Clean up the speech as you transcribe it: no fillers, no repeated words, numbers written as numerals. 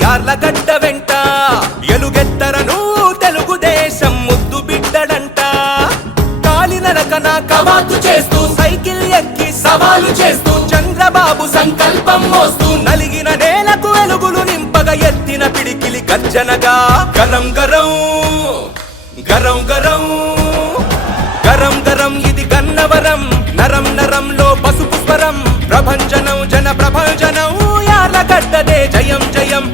యార్లగడ్డ వెంట ఎలుగెత్తరను తెలుగుదేశం ముద్దు బిడ్డడంట కాలినడకన కవాతు చేస్తూ సైకిల్ ఎక్కి సవాలు చేస్తూ చంద్రబాబు సంకల్పం మోస్తూ నలిగిన నేలకు వెలుగులు నింపగా ఎత్తిన పిడికిలి గర్జనగా గరం గరం గరం గరం గరం గరం ఇది గన్నవరం నరం నరంలో పసుపు స్వరం ప్రభంజనం జన ప్రభంజనం యార్లగడ్డదే జయం జయం